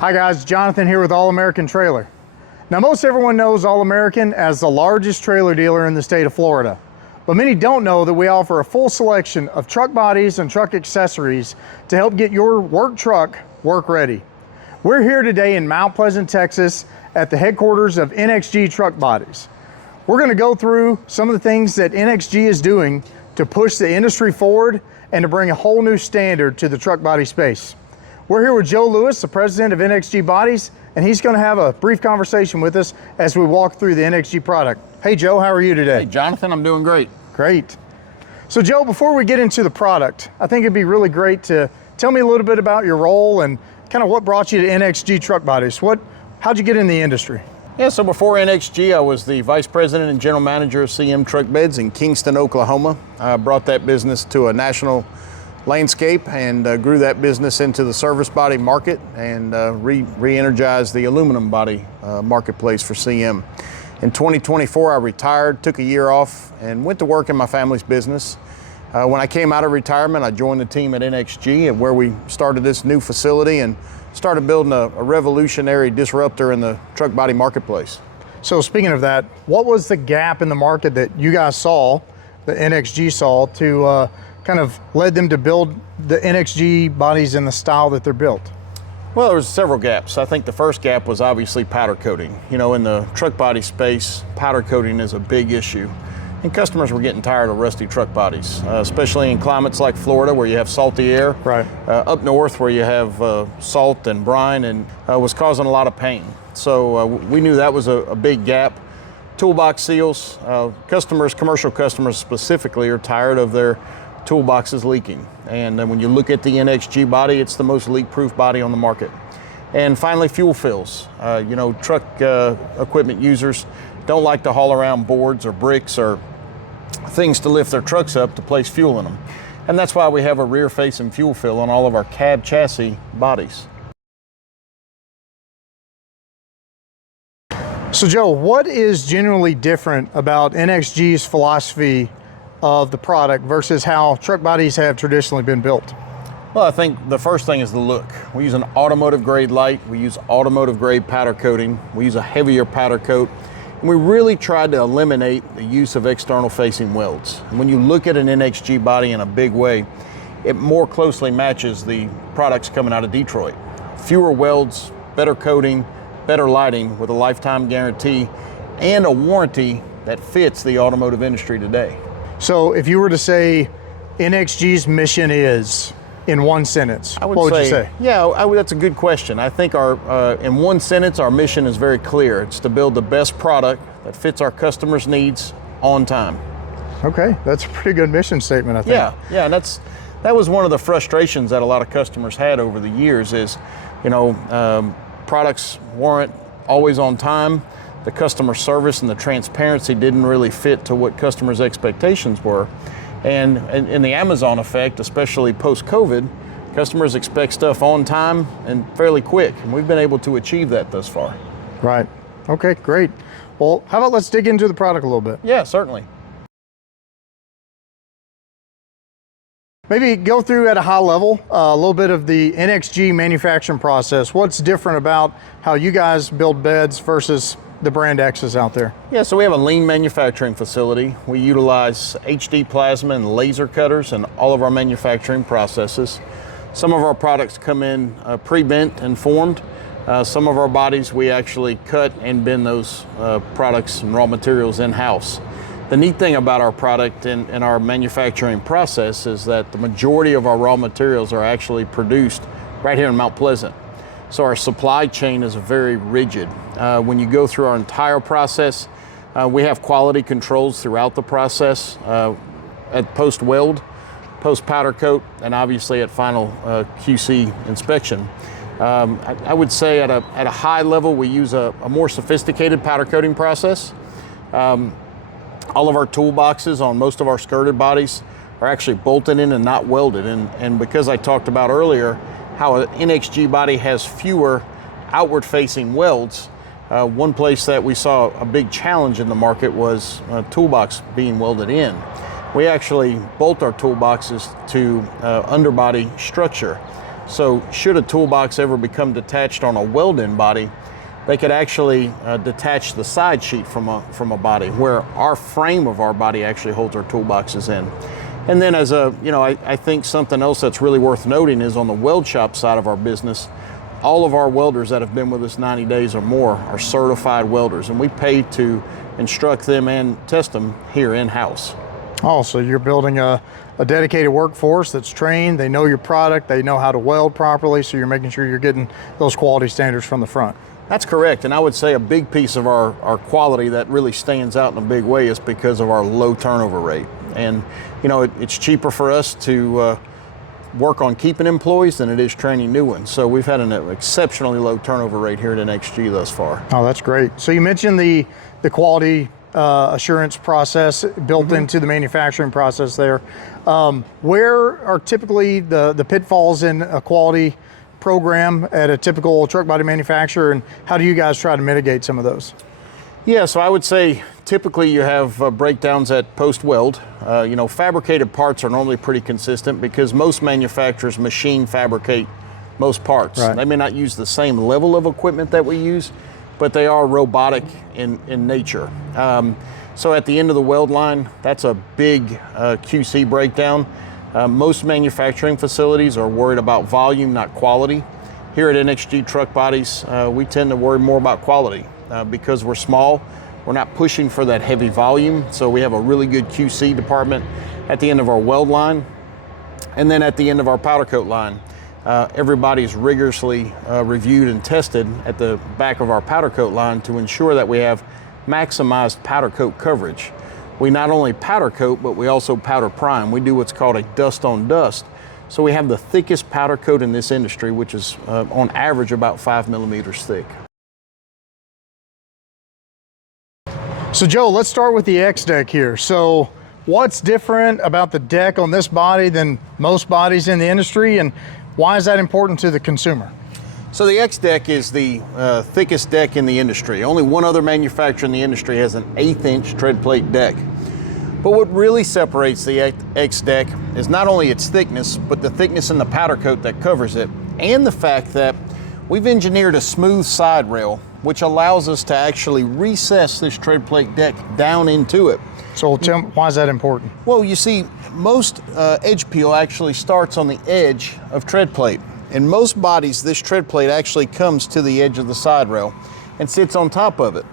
Hi guys, Jonathan here with All American Trailer. Now most everyone knows All American as the largest trailer dealer in the state of Florida. But many don't know that we offer a full selection of truck bodies and truck accessories to help get your work truck work ready. We're here today in Mount Pleasant, Texas at the headquarters of NXG Truck Bodies. We're going to go through some of the things that NXG is doing to push the industry forward and to bring a whole new standard to the truck body space. We're here with Joe Lewis, the president of NXG Bodies, and he's going to have a brief conversation with us as we walk through the NXG product. Hey Joe, how are you today? Hey Jonathan, I'm doing great. Great. So Joe, before we get into the product, I think it'd be really great to tell me a little bit about your role and kind of what brought you to NXG Truck Bodies. How'd you get in the industry? Yeah, so before NXG, I was the vice president and general manager of CM Truck Beds in Kingston, Oklahoma. I brought that business to a national landscape and grew that business into the service body market and re-energized the aluminum body marketplace for CM. In 2024, I retired, took a year off, and went to work in my family's business. When I came out of retirement, I joined the team at NXG, where we started this new facility and started building a revolutionary disruptor in the truck body marketplace. So speaking of that, what was the gap in the market that you guys saw, the NXG saw, to kind of led them to build the NXG bodies in the style that they're built? Well, there was several gaps. I think the first gap was obviously powder coating. You know, in the truck body space, powder coating is a big issue. And customers were getting tired of rusty truck bodies, especially in climates like Florida where you have salty air. Right. Up north where you have salt and brine, and was causing a lot of pain. So we knew that was a big gap. Toolbox seals, customers, commercial customers specifically, are tired of their toolboxes leaking. And when you look at the NXG body, it's the most leak-proof body on the market. And finally, fuel fills. You know, truck equipment users don't like to haul around boards or bricks or things to lift their trucks up to place fuel in them. And that's why we have a rear-facing fuel fill on all of our cab chassis bodies. So Joe, what is generally different about NXG's philosophy of the product versus how truck bodies have traditionally been built? Well, I think the first thing is the look. We use an automotive grade light, we use automotive grade powder coating, we use a heavier powder coat, and we really tried to eliminate the use of external facing welds. And when you look at an NXG body in a big way, it more closely matches the products coming out of Detroit. Fewer welds, better coating, better lighting with a lifetime guarantee, and a warranty that fits the automotive industry today. So if you were to say NXG's mission is, in one sentence, what would you say? Yeah, that's a good question. I think in one sentence, our mission is very clear. It's to build the best product that fits our customers' needs on time. Okay, that's a pretty good mission statement, I think. Yeah, and that was one of the frustrations that a lot of customers had over the years is, you know, products weren't always on time. The customer service and the transparency didn't really fit to what customers' expectations were. And in the Amazon effect, especially post-COVID, customers expect stuff on time and fairly quick. And we've been able to achieve that thus far. Right. Okay, great. Well, how about let's dig into the product a little bit? Yeah, certainly. Maybe go through at a high level a little bit of the NXG manufacturing process. What's different about how you guys build beds versus the brand X's out there? Yeah, so we have a lean manufacturing facility. We utilize HD plasma and laser cutters in all of our manufacturing processes. Some of our products come in pre-bent and formed. Some of our bodies we actually cut and bend those products and raw materials in-house. The neat thing about our product and our manufacturing process is that the majority of our raw materials are actually produced right here in Mount Pleasant. So our supply chain is very rigid. When you go through our entire process, we have quality controls throughout the process at post-weld, post-powder coat, and obviously at final QC inspection. I would say at a high level, we use a more sophisticated powder coating process. All of our toolboxes on most of our skirted bodies are actually bolted in and not welded. And because I talked about earlier how an NXG body has fewer outward facing welds, one place that we saw a big challenge in the market was a toolbox being welded in. We actually bolt our toolboxes to underbody structure. So should a toolbox ever become detached on a weld-in body, they could actually detach the side sheet from a body, where our frame of our body actually holds our toolboxes in. And then as a, I think something else that's really worth noting is on the weld shop side of our business, all of our welders that have been with us 90 days or more are certified welders, and we pay to instruct them and test them here in-house. Oh, so you're building a dedicated workforce that's trained, they know your product, they know how to weld properly, so you're making sure you're getting those quality standards from the front. That's correct, and I would say a big piece of our quality that really stands out in a big way is because of our low turnover rate. And it's cheaper for us to work on keeping employees than it is training new ones. So we've had an exceptionally low turnover rate here at NXG thus far. Oh, that's great. So you mentioned the quality assurance process built into the manufacturing process there. Where are typically the pitfalls in a quality program at a typical truck body manufacturer, and how do you guys try to mitigate some of those? Yeah, so I would say typically you have breakdowns at post-weld. Fabricated parts are normally pretty consistent because most manufacturers machine fabricate most parts. Right. They may not use the same level of equipment that we use, but they are robotic in nature. So at the end of the weld line, that's a big QC breakdown. Most manufacturing facilities are worried about volume, not quality. Here at NXG Truck Bodies, we tend to worry more about quality. Because we're small, we're not pushing for that heavy volume, so we have a really good QC department at the end of our weld line. And then at the end of our powder coat line, everybody's rigorously reviewed and tested at the back of our powder coat line to ensure that we have maximized powder coat coverage. We not only powder coat, but we also powder prime. We do what's called a dust on dust. So we have the thickest powder coat in this industry, which is on average about 5 millimeters thick. So Joe, let's start with the XDeck here. So what's different about the deck on this body than most bodies in the industry, and why is that important to the consumer? So the XDeck is the thickest deck in the industry. Only one other manufacturer in the industry has an 1/8 inch tread plate deck. But what really separates the XDeck is not only its thickness, but the thickness in the powder coat that covers it, and the fact that we've engineered a smooth side rail, which allows us to actually recess this tread plate deck down into it. So tell me, why is that important? Well, you see, most edge peel actually starts on the edge of tread plate. In most bodies, this tread plate actually comes to the edge of the side rail and sits on top of it.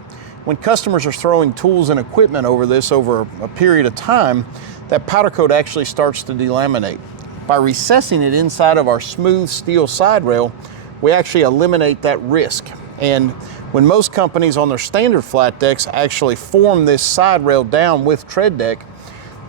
When customers are throwing tools and equipment over this over a period of time, that powder coat actually starts to delaminate. By recessing it inside of our smooth steel side rail, we actually eliminate that risk. And when most companies on their standard flat decks actually form this side rail down with tread deck,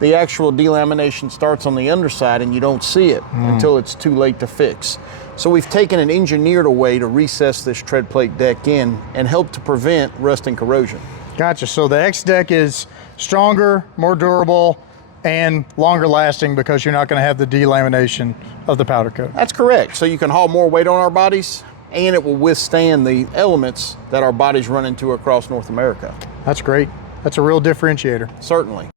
the actual delamination starts on the underside and you don't see it until it's too late to fix. So we've taken an engineered way to recess this tread plate deck in and help to prevent rust and corrosion. Gotcha. So the XDeck is stronger, more durable, and longer lasting because you're not going to have the delamination of the powder coat. That's correct. So you can haul more weight on our bodies, and it will withstand the elements that our bodies run into across North America. That's great. That's a real differentiator. Certainly.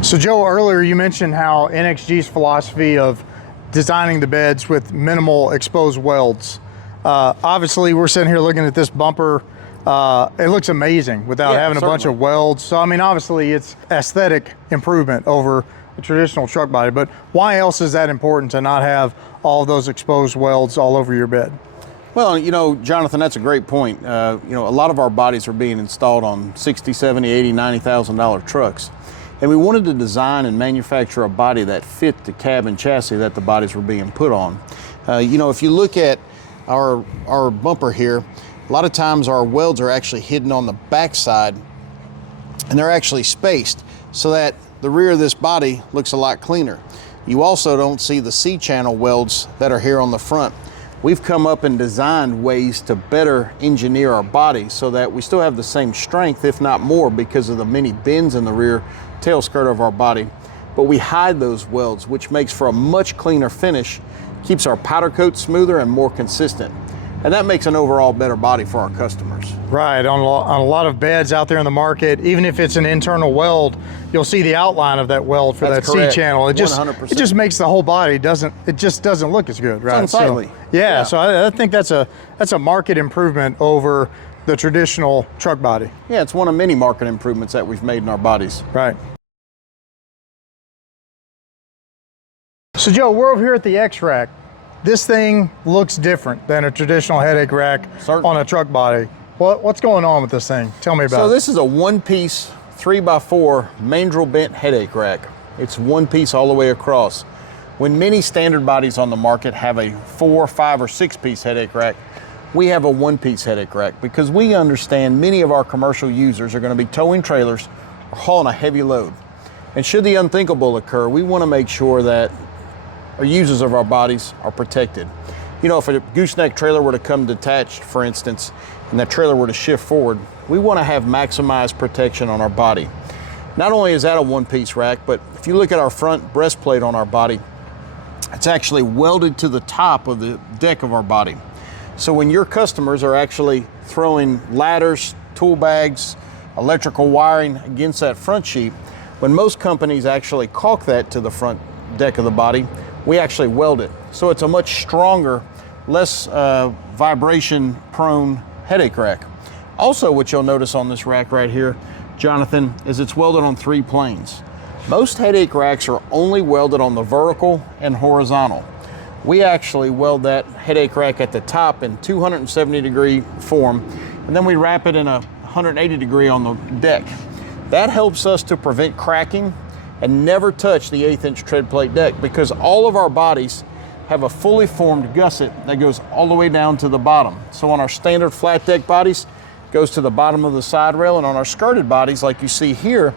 So Joe, earlier you mentioned how NXG's philosophy of designing the beds with minimal exposed welds. Obviously we're sitting here looking at this bumper. It looks amazing without having a bunch of welds. So I mean, obviously it's aesthetic improvement over a traditional truck body, but why else is that important to not have all of those exposed welds all over your bed? Well, Jonathan, that's a great point. A lot of our bodies are being installed on $60,000, $70,000, $80,000, $90,000 trucks. And we wanted to design and manufacture a body that fit the cab and chassis that the bodies were being put on. If you look at our bumper here, a lot of times our welds are actually hidden on the back side, and they're actually spaced so that the rear of this body looks a lot cleaner. You also don't see the C-channel welds that are here on the front. We've come up and designed ways to better engineer our body so that we still have the same strength, if not more, because of the many bends in the rear tail skirt of our body. But we hide those welds, which makes for a much cleaner finish, keeps our powder coat smoother and more consistent. And that makes an overall better body for our customers. Right, on a lot of beds out there in the market, even if it's an internal weld, you'll see the outline of that weld for That's that correct. C-channel. It 100%. just makes the whole body it just doesn't look as good, right? It's unsightly. So, yeah, so I think that's a market improvement over the traditional truck body. Yeah, it's one of many market improvements that we've made in our bodies. Right. So Joe, we're over here at the XRack. This thing looks different than a traditional headache rack Certainly. on a truck body. What's going on with this thing? Tell me about it. So this is a one-piece 3x4 mandrel bent headache rack. It's one piece all the way across. When many standard bodies on the market have a 4, 5, or 6-piece headache rack, we have a one-piece headache rack because we understand many of our commercial users are going to be towing trailers or hauling a heavy load. And should the unthinkable occur, we want to make sure that our users of our bodies are protected. You know, if a gooseneck trailer were to come detached, for instance, and that trailer were to shift forward, we want to have maximized protection on our body. Not only is that a one-piece rack, but if you look at our front breastplate on our body, it's actually welded to the top of the deck of our body. So when your customers are actually throwing ladders, tool bags, electrical wiring against that front sheet, when most companies actually caulk that to the front deck of the body, we actually weld it. So it's a much stronger, less vibration prone headache rack. Also, what you'll notice on this rack right here, Jonathan, is it's welded on 3 planes. Most headache racks are only welded on the vertical and horizontal. We actually weld that headache rack at the top in 270-degree form, and then we wrap it in a 180-degree on the deck. That helps us to prevent cracking and never touch the 1/8-inch tread plate deck because all of our bodies have a fully formed gusset that goes all the way down to the bottom. So on our standard flat deck bodies, it goes to the bottom of the side rail, and on our skirted bodies, like you see here,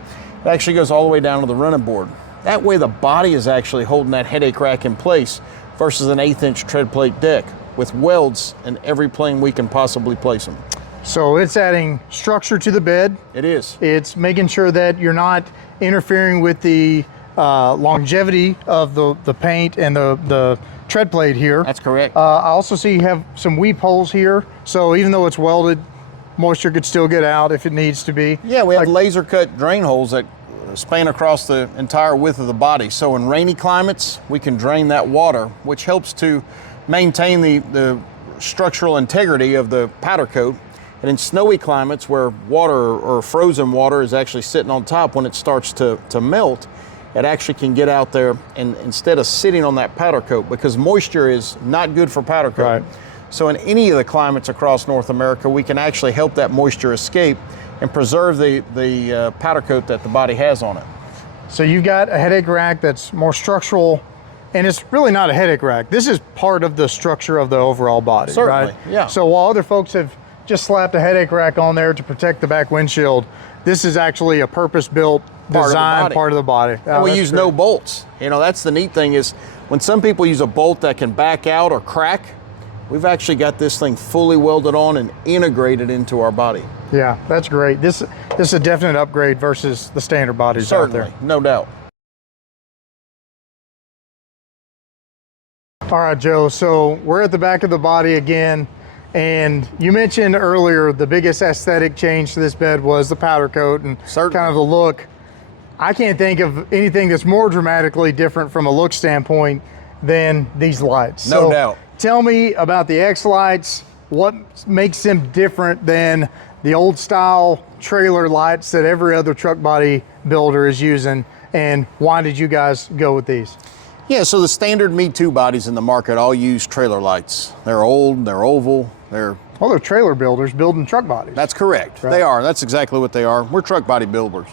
it actually goes all the way down to the running board. That way the body is actually holding that headache rack in place versus an 1/8-inch tread plate deck with welds in every plane we can possibly place them. So it's adding structure to the bed. It is. It's making sure that you're not interfering with the longevity of the paint and the tread plate here. That's correct. I also see you have some weep holes here. So even though it's welded, moisture could still get out if it needs to be. Yeah, we have laser cut drain holes that span across the entire width of the body. So in rainy climates, we can drain that water, which helps to maintain the structural integrity of the powder coat. And in snowy climates where water or frozen water is actually sitting on top, when it starts to melt, it actually can get out there and instead of sitting on that powder coat, because moisture is not good for powder coat. Right. So in any of the climates across North America, we can actually help that moisture escape and preserve the powder coat that the body has on it. So you've got a headache rack that's more structural, and it's really not a headache rack. This is part of the structure of the overall body, Certainly, right? yeah. So while other folks have just slapped a headache rack on there to protect the back windshield, this is actually a purpose-built design part of the body. And we use no bolts. You know, that's the neat thing is when some people use a bolt that can back out or crack, we've actually got this thing fully welded on and integrated into our body. Yeah, that's great. This is a definite upgrade versus the standard bodies out there. Certainly, no doubt. All right, Joe, so we're at the back of the body again, and you mentioned earlier the biggest aesthetic change to this bed was the powder coat and Certainly. kind of the look. I can't think of anything that's more dramatically different from a look standpoint than these lights. No So doubt. Tell me about the XLights. What makes them different than the old style trailer lights that every other truck body builder is using, and why did you guys go with these? Yeah, so the standard Me Too bodies in the market all use trailer lights. They're old, they're oval, they're trailer builders building truck bodies. That's correct. Right. They are. That's exactly what they are. We're truck body builders.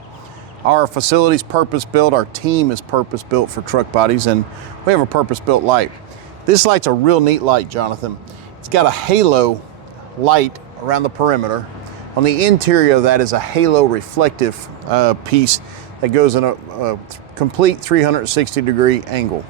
Our facility's purpose-built, our team is purpose-built for truck bodies, and we have a purpose-built light. This light's a real neat light, Jonathan. It's got a halo light around the perimeter. On the interior of that is a halo reflective piece that goes in a complete 360-degree angle.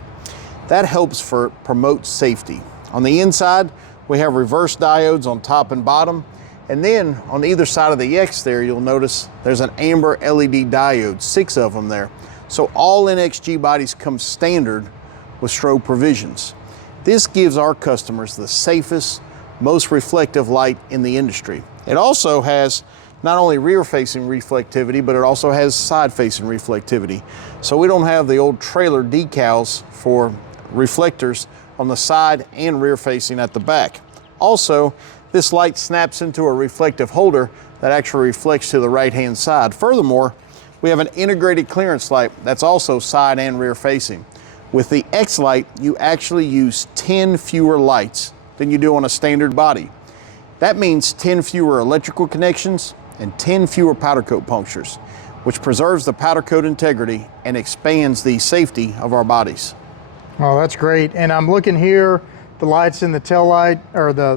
That helps promote safety. On the inside, we have reverse diodes on top and bottom, and then on either side of the X there, you'll notice there's an amber LED diode, 6 of them there. So all NXG bodies come standard with strobe provisions. This gives our customers the safest, most reflective light in the industry. It also has not only rear-facing reflectivity, but it also has side-facing reflectivity. So we don't have the old trailer decals for reflectors on the side and rear-facing at the back. Also, this light snaps into a reflective holder that actually reflects to the right-hand side. Furthermore, we have an integrated clearance light that's also side and rear-facing. With the XLight, you actually use 10 fewer lights than you do on a standard body. That means 10 fewer electrical connections and 10 fewer powder coat punctures, which preserves the powder coat integrity and expands the safety of our bodies. Oh, that's great. And I'm looking here, the lights in the tail light, or the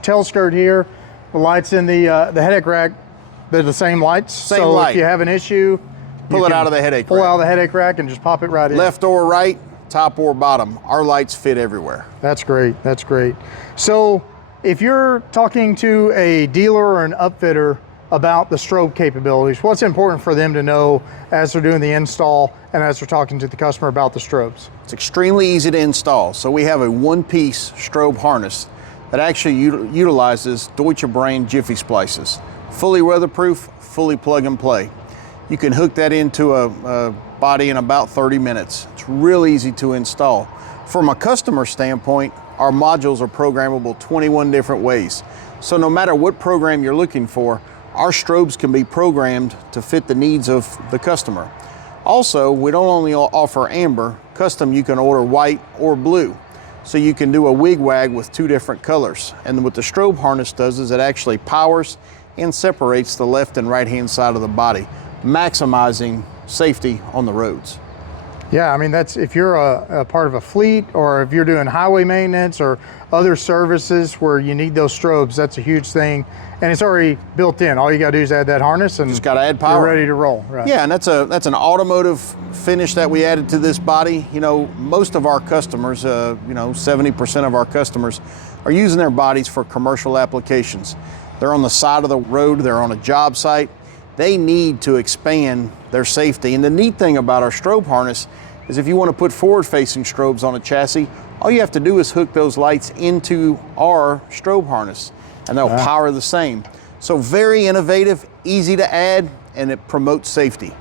tail skirt here, the lights in the headache rack, they're the same lights. Same so light. If you have an issue, pull it out of the headache rack. Pull out of the headache rack and just pop it right in. Left or right, top or bottom, our lights fit everywhere. That's great, that's great. So if you're talking to a dealer or an upfitter about the strobe capabilities, what's important for them to know as they're doing the install and as they're talking to the customer about the strobes? It's extremely easy to install. So we have a one-piece strobe harness that actually utilizes Deutsche brand Jiffy splices. Fully weatherproof, fully plug and play. You can hook that into a body in about 30 minutes. It's real easy to install. From a customer standpoint, our modules are programmable 21 different ways. So no matter what program you're looking for, our strobes can be programmed to fit the needs of the customer. Also, we don't only offer amber, custom you can order white or blue. So you can do a wig-wag with 2 different colors. And what the strobe harness does is it actually powers and separates the left and right-hand side of the body, maximizing safety on the roads. Yeah, I mean, that's if you're a part of a fleet, or if you're doing highway maintenance or other services where you need those strobes, that's a huge thing. And it's already built in. All you gotta do is add that harness and just gotta add power. You're ready to roll. Right. Yeah, and that's an automotive finish that we added to this body. You know, most of our customers, 70% of our customers are using their bodies for commercial applications. They're on the side of the road, they're on a job site. They need to expand their safety. And the neat thing about our strobe harness is if you want to put forward-facing strobes on a chassis, all you have to do is hook those lights into our strobe harness and they'll power the same. So very innovative, easy to add, and it promotes safety.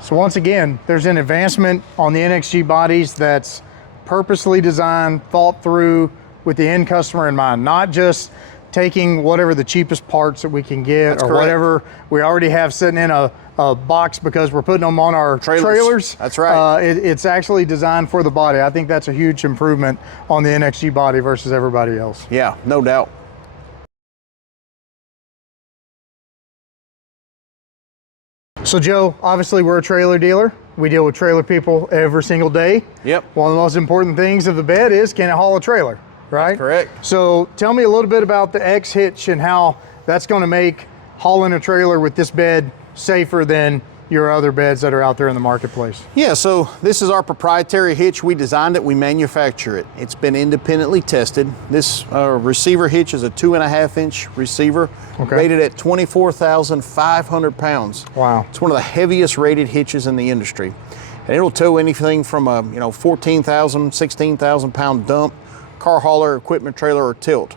So once again, there's an advancement on the NXG bodies that's purposely designed, thought through with the end customer in mind, not just taking whatever the cheapest parts that we can get. That's or correct. Whatever we already have sitting in a box because we're putting them on our trailers. That's right. It's actually designed for the body. I think that's a huge improvement on the NXG body versus everybody else. Yeah, no doubt. So Joe, obviously we're a trailer dealer. We deal with trailer people every single day. Yep. One of the most important things of the bed is, can it haul a trailer, right? Correct. So tell me a little bit about the XHitch and how that's going to make hauling a trailer with this bed safer than your other beds that are out there in the marketplace. Yeah, so this is our proprietary hitch. We designed it, we manufacture it. It's been independently tested. This receiver hitch is a 2.5-inch receiver, rated at 24,500 pounds. Wow. It's one of the heaviest rated hitches in the industry. And it'll tow anything from a 14,000, 16,000 pound dump, car hauler, equipment trailer, or tilt.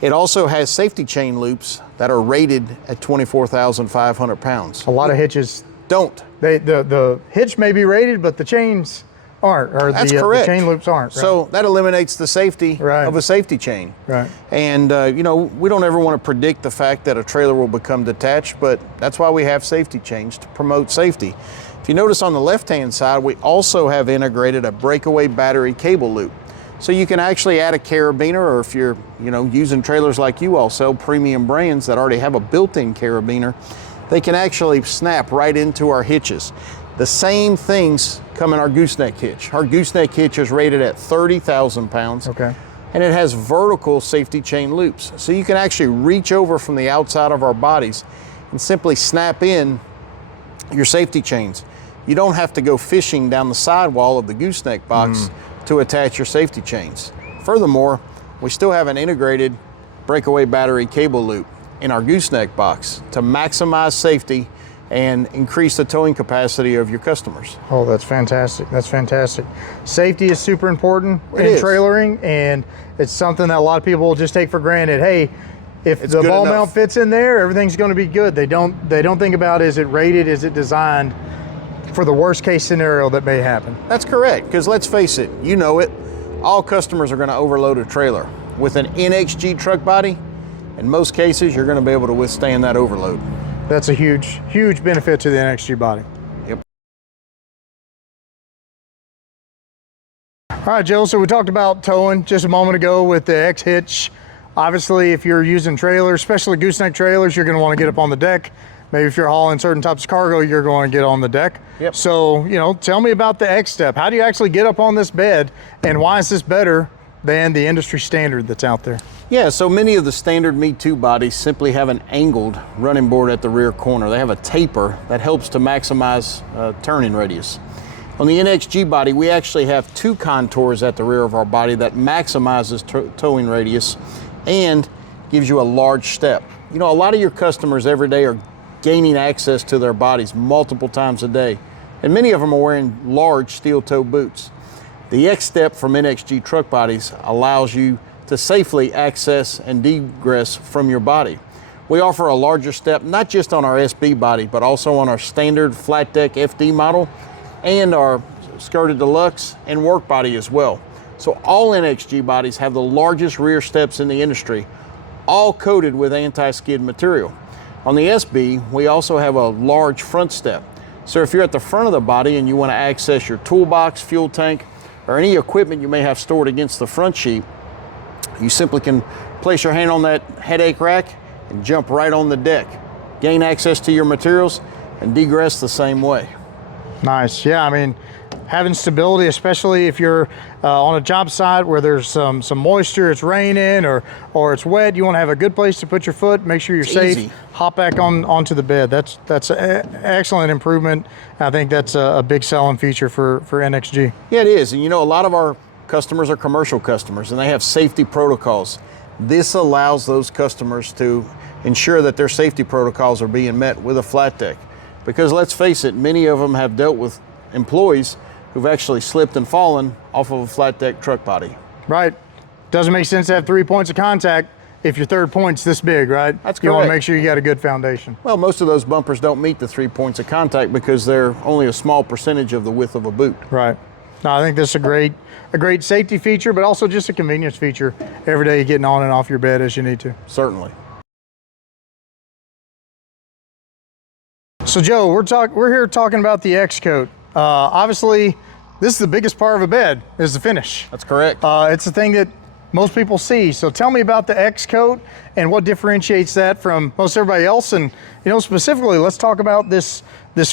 It also has safety chain loops that are rated at 24,500 pounds. A lot of hitches don't. The hitch may be rated, but the chains aren't, or That's the correct. chain loops aren't. Right? So that eliminates the safety of a safety chain. Right. And we don't ever want to predict the fact that a trailer will become detached, but that's why we have safety chains, to promote safety. If you notice on the left-hand side, we also have integrated a breakaway battery cable loop. So you can actually add a carabiner, or if you're using trailers like you all sell, premium brands that already have a built-in carabiner, they can actually snap right into our hitches. The same things come in our gooseneck hitch. Our gooseneck hitch is rated at 30,000 pounds. Okay. And it has vertical safety chain loops. So you can actually reach over from the outside of our bodies and simply snap in your safety chains. You don't have to go fishing down the sidewall of the gooseneck box to attach your safety chains. Furthermore, we still have an integrated breakaway battery cable loop in our gooseneck box to maximize safety and increase the towing capacity of your customers. Oh, that's fantastic. That's fantastic. Safety is super important in is. trailering, and it's something that a lot of people just take for granted. Hey, if It's the good ball enough. mount fits in there, everything's going to be good. They don't think about, is it rated, is it designed for the worst case scenario that may happen. That's correct, because let's face it, you know it, all customers are going to overload a trailer. With an NXG truck body, in most cases, you're going to be able to withstand that overload. That's a huge, huge benefit to the NXG body. Yep. All right, Joe, so we talked about towing just a moment ago with the XHitch. Obviously, if you're using trailers, especially gooseneck trailers, you're going to want to get up on the deck. Maybe if you're hauling certain types of cargo, you're going to get on the deck. Yep. So, you know, tell me about the XStep. How do you actually get up on this bed, and why is this better than the industry standard that's out there? Yeah, so many of the standard Me Too bodies simply have an angled running board at the rear corner. They have a taper that helps to maximize turning radius. On the NXG body, we actually have two contours at the rear of our body that maximizes towing radius and gives you a large step. You know, a lot of your customers every day are gaining access to their bodies multiple times a day, and many of them are wearing large steel toe boots. The XStep from NXG Truck Bodies allows you to safely access and degress from your body. We offer a larger step, not just on our SB body, but also on our standard flat deck FD model and our skirted deluxe and work body as well. So all NXG bodies have the largest rear steps in the industry, all coated with anti-skid material. On the SB, we also have a large front step. So if you're at the front of the body and you want to access your toolbox, fuel tank, or any equipment you may have stored against the front sheet, you simply can place your hand on that headache rack and jump right on the deck. Gain access to your materials and degress the same way. Nice. Yeah, I mean, having stability, especially if you're on a job site where there's some moisture, it's raining or it's wet, you want to have a good place to put your foot, make sure you're safe, easy. hop back onto the bed. That's an excellent improvement. I think that's a big selling feature for NXG. Yeah, it is. And you know, a lot of our customers are commercial customers and they have safety protocols. This allows those customers to ensure that their safety protocols are being met with a flat deck. Because let's face it, many of them have dealt with employees who've actually slipped and fallen off of a flat deck truck body. Right. Doesn't make sense to have 3 points of contact if your third point's this big, right? That's correct. You want to make sure you got a good foundation. Well, most of those bumpers don't meet the 3 points of contact because they're only a small percentage of the width of a boot. Right. No, I think this is a great safety feature, but also just a convenience feature. Every day you're getting on and off your bed as you need to. Certainly. So Joe, we're here talking about the XCoat. Obviously, this is the biggest part of a bed, is the finish. That's correct. It's the thing that most people see. So tell me about the XCoat and what differentiates that from most everybody else. And you know, specifically, let's talk about this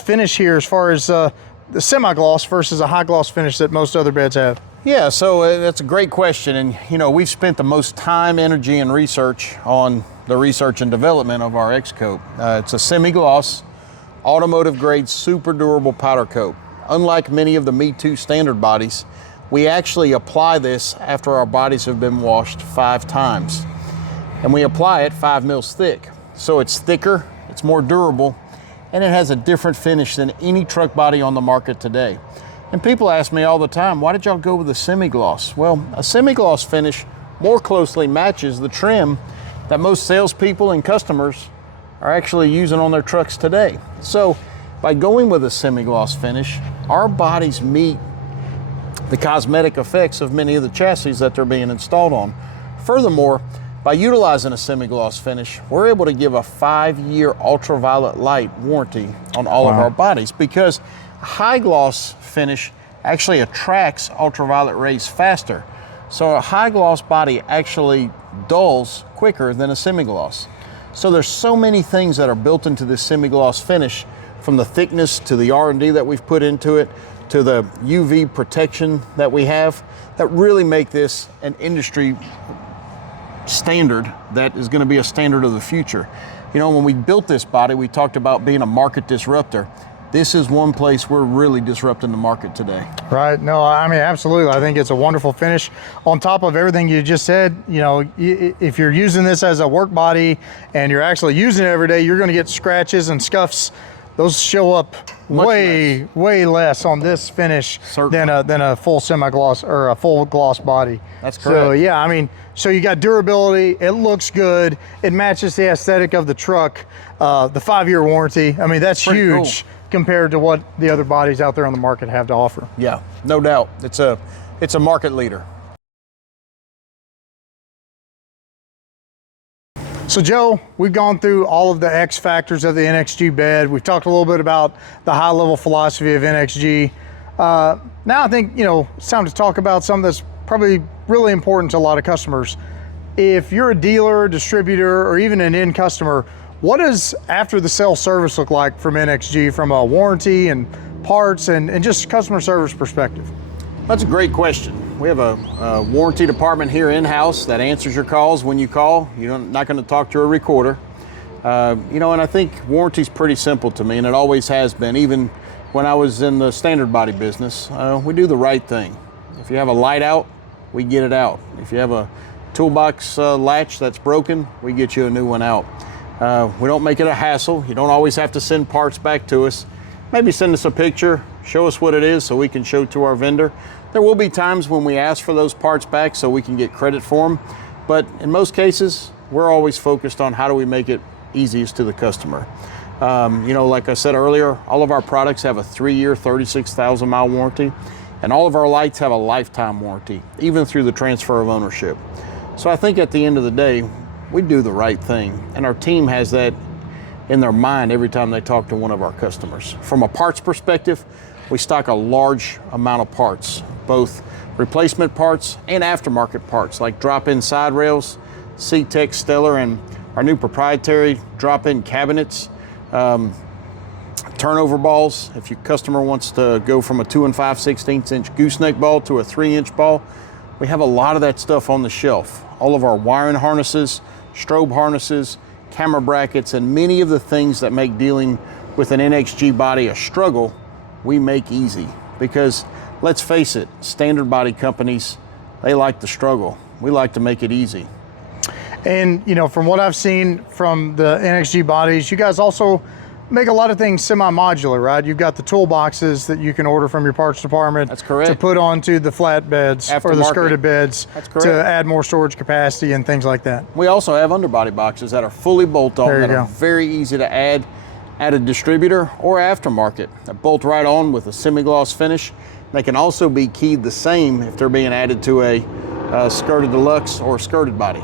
finish here as far as the semi-gloss versus a high gloss finish that most other beds have. Yeah, so that's a great question. And you know, we've spent the most time, energy, and research on the research and development of our XCoat. It's a semi-gloss, automotive grade, super durable powder coat. Unlike many of the Me Too standard bodies, we actually apply this after our bodies have been washed 5 times. And we apply it 5 mils thick. So it's thicker, it's more durable, and it has a different finish than any truck body on the market today. And people ask me all the time, why did y'all go with a semi-gloss? Well, a semi-gloss finish more closely matches the trim that most salespeople and customers are actually using on their trucks today. So by going with a semi-gloss finish, our bodies meet the cosmetic effects of many of the chassis that they're being installed on. Furthermore, by utilizing a semi-gloss finish, we're able to give a 5-year ultraviolet light warranty on all of our bodies, because a high gloss finish actually attracts ultraviolet rays faster. So a high gloss body actually dulls quicker than a semi-gloss. So there's so many things that are built into this semi-gloss finish, from the thickness to the R&D that we've put into it, to the UV protection that we have, that really make this an industry standard that is going to be a standard of the future. You know, when we built this body, we talked about being a market disruptor. This is one place we're really disrupting the market today. Right. No, I mean, absolutely. I think it's a wonderful finish. On top of everything you just said, you know, if you're using this as a work body and you're actually using it every day, you're going to get scratches and scuffs those show up Much way less on this finish than a full semi-gloss or a full gloss body. That's correct. So yeah, I mean, so you got durability, it looks good, it matches the aesthetic of the truck, the 5-year warranty. I mean, that's Pretty huge compared to what the other bodies out there on the market have to offer. Yeah, no doubt. It's a market leader. So Joe, we've gone through all of the X factors of the NXG bed. We've talked a little bit about the high level philosophy of NXG. Now I think, you know, it's time to talk about something that's probably really important to a lot of customers. If you're a dealer, distributor, or even an end customer, what does after the sale service look like from NXG from a warranty and parts and just customer service perspective? That's a great question. We have a warranty department here in-house that answers your calls when you call. You're not going to talk to a recorder. You know, and I think warranty's pretty simple to me, and it always has been. Even when I was in the standard body business, we do the right thing. If you have a light out, we get it out. If you have a toolbox latch that's broken, we get you a new one out. We don't make it a hassle. You don't always have to send parts back to us. Maybe send us a picture, show us what it is so we can show it to our vendor. There will be times when we ask for those parts back so we can get credit for them, but in most cases, we're always focused on how do we make it easiest to the customer. You know, like I said earlier, all of our products have a 3-year, 36,000 mile warranty, and all of our lights have a lifetime warranty, even through the transfer of ownership. So I think at the end of the day, we do the right thing, and our team has that in their mind every time they talk to one of our customers. From a parts perspective, we stock a large amount of parts, both replacement parts and aftermarket parts like drop-in side rails, C-Tech Stellar, and our new proprietary drop-in cabinets, turnover balls. If your customer wants to go from a 2 5/16 inch gooseneck ball to a 3-inch ball, we have a lot of that stuff on the shelf. All of our wiring harnesses, strobe harnesses, camera brackets, and many of the things that make dealing with an NXG body a struggle, we make easy. Because let's face it, standard body companies, they like the struggle. We like to make it easy. And you know, from what I've seen from the NXG bodies, you guys also make a lot of things semi-modular, right? You've got the toolboxes that you can order from your parts department. That's correct. To put onto the flat beds or the skirted beds. That's correct. To add more storage capacity and things like that. We also have underbody boxes that are fully bolt-on that are very easy to add at a distributor or aftermarket. That bolt right on with a semi-gloss finish. They can also be keyed the same if they're being added to a skirted deluxe or skirted body.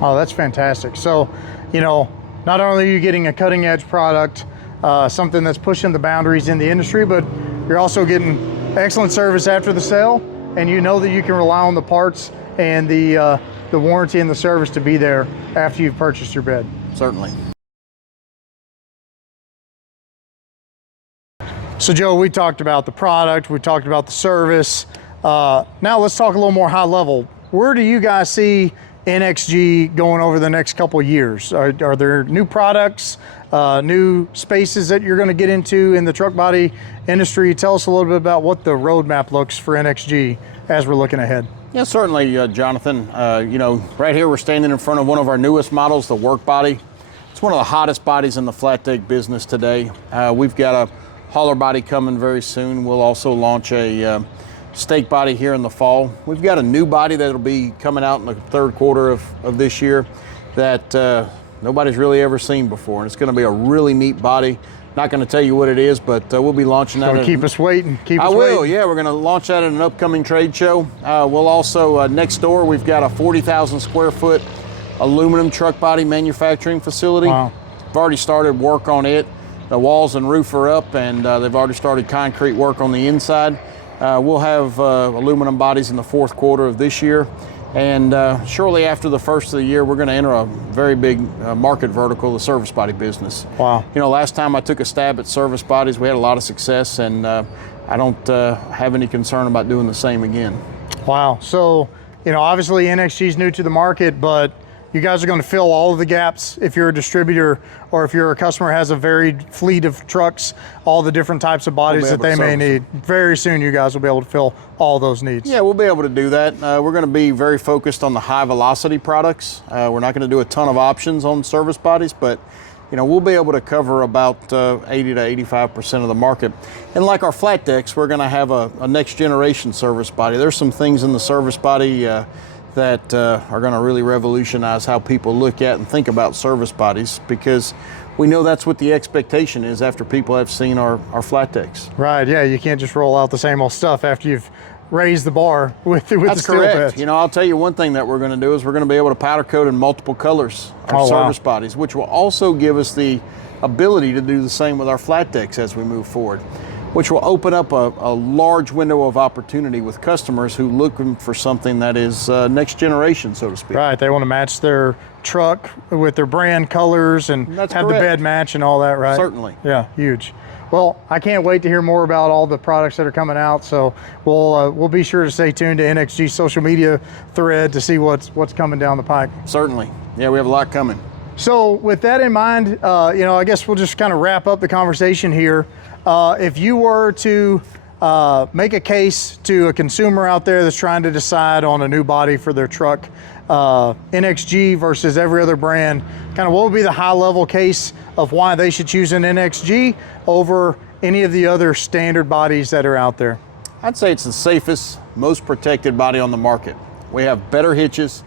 Oh, that's fantastic. So, you know, not only are you getting a cutting edge product, something that's pushing the boundaries in the industry, but you're also getting excellent service after the sale, and you know that you can rely on the parts and the warranty and the service to be there after you've purchased your bed. Certainly. So Joe, we talked about the product, we talked about the service. Now let's talk a little more high level. Where do you guys see NXG going over the next couple of years? Are there new products, new spaces that you're going to get into in the truck body industry? Tell us a little bit about what the roadmap looks for NXG as we're looking ahead. Yeah, certainly, Jonathan. You know, right here we're standing in front of one of our newest models, the work body. It's one of the hottest bodies in the flat deck business today. We've got a hauler body coming very soon. We'll also launch a stake body here in the fall. We've got a new body that'll be coming out in the third quarter of this year that nobody's really ever seen before, and it's going to be a really neat body. Not going to tell you what it is, but we'll be launching that. Keep us waiting. I will. Yeah, we're going to launch that at an upcoming trade show. We'll also next door we've got a 40,000 square foot aluminum truck body manufacturing facility. Wow. We've already started work on it. The walls and roof are up, and they've already started concrete work on the inside. We'll have aluminum bodies in the fourth quarter of this year, and shortly after the first of the year, we're going to enter a very big market vertical, the service body business. Wow. You know, last time I took a stab at service bodies, we had a lot of success, and I don't have any concern about doing the same again. Wow. So, you know, obviously NXG is new to the market, but you guys are going to fill all of the gaps if you're a distributor or if you're a customer has a varied fleet of trucks, all the different types of bodies that they may need. Very soon you guys will be able to fill all those needs. Yeah, we'll be able to do that. We're going to be very focused on the high velocity products. We're not going to do a ton of options on service bodies, but we'll be able to cover about 80 to 85% of the market. And like our flat decks, we're going to have a next generation service body. There's some things in the service body that are going to really revolutionize how people look at and think about service bodies, because we know that's what the expectation is after people have seen our flat decks. Right, yeah, you can't just roll out the same old stuff after you've raised the bar with the steel beds. I'll tell you one thing that we're going to do is we're going to be able to powder coat in multiple colors our service bodies, which will also give us the ability to do the same with our flat decks as we move forward, which will open up a large window of opportunity with customers who looking for something that is next generation, so to speak. Right, they want to match their truck with their brand colors and have the bed match and all that, right? Certainly. Yeah, huge. Well, I can't wait to hear more about all the products that are coming out, so we'll be sure to stay tuned to NXG social media thread to see what's coming down the pike. Certainly. Yeah, we have a lot coming. So with that in mind, I guess we'll just kind of wrap up the conversation here. If you were to make a case to a consumer out there that's trying to decide on a new body for their truck, NXG versus every other brand, kind of what would be the high level case of why they should choose an NXG over any of the other standard bodies that are out there? I'd say it's the safest, most protected body on the market. We have better hitches,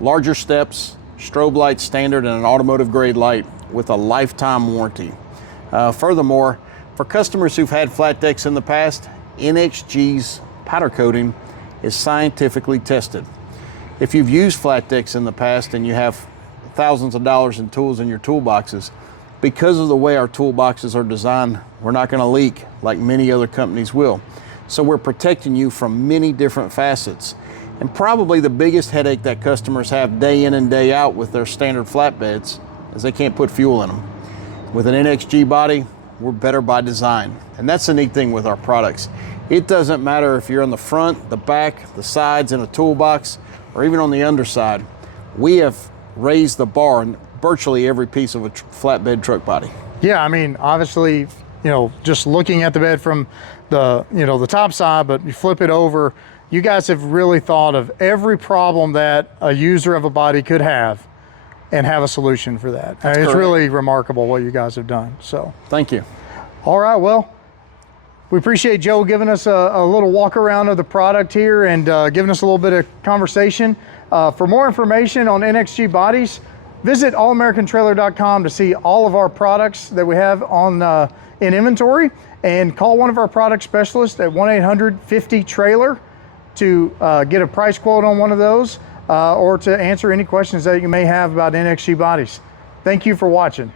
larger steps, strobe light standard, and an automotive grade light with a lifetime warranty. Furthermore, for customers who've had flat decks in the past, NXG's powder coating is scientifically tested. If you've used flat decks in the past and you have thousands of dollars in tools in your toolboxes, because of the way our toolboxes are designed, we're not going to leak like many other companies will. So we're protecting you from many different facets. And probably the biggest headache that customers have day in and day out with their standard flatbeds is they can't put fuel in them. With an NXG body, we're better by design. And that's the neat thing with our products. It doesn't matter if you're on the front, the back, the sides in a toolbox, or even on the underside. We have raised the bar in virtually every piece of a flatbed truck body. Yeah, I mean, obviously, just looking at the bed from the, the top side, but you flip it over, you guys have really thought of every problem that a user of a body could have and have a solution for that. It's really remarkable what you guys have done. So thank you. All right, well, we appreciate Joe giving us a little walk around of the product here and giving us a little bit of conversation. For more information on NXG bodies, visit allamericantrailer.com to see all of our products that we have on in inventory, and call one of our product specialists at 1-800-50-TRAILER to get a price quote on one of those or to answer any questions that you may have about NXG bodies. Thank you for watching.